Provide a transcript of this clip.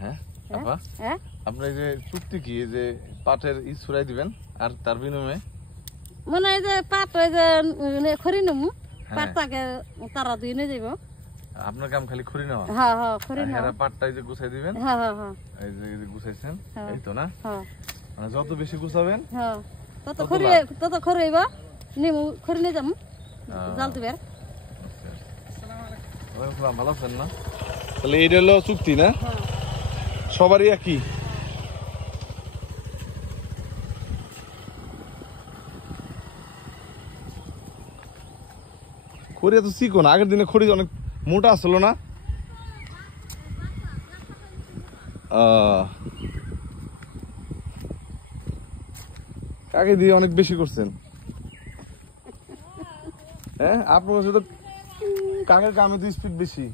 হ্যাঁ আপা, আপনার যে চুক্তি কি যে পাটের ছুড়াই দিবেন আর তার বিনিময়ে মনে হয় যে পাট ওই যে খড়ি নেবো, পাটটাকে তারা দিয়ে নিয়ে যাবো। আপনার কাম খালি খড়ি নেওয়া? হ্যাঁ হ্যাঁ, খড়ি নেওয়া। পাটটাই যে গুছাই দিবেন? হ্যাঁ হ্যাঁ হ্যাঁ, এই যে গুছাইছেন, এই তো না? হ্যাঁ, মানে যত বেশি গুছাবেন হ্যাঁ, তত খড়ি হইব, নিমু খড়ি নিয়ে যাবো জাল দিবে। ভালো আছেন না? তাহলে এটা হলো চুক্তি না? সবারই একই? খড়ি এত চিকন, আগের দিনে খড়ি অনেক মোটা আসলো না? আগে দিয়ে অনেক বেশি করছেন। হ্যাঁ, আপনার কাছে তো কাকের কামে তো স্পিড বেশি।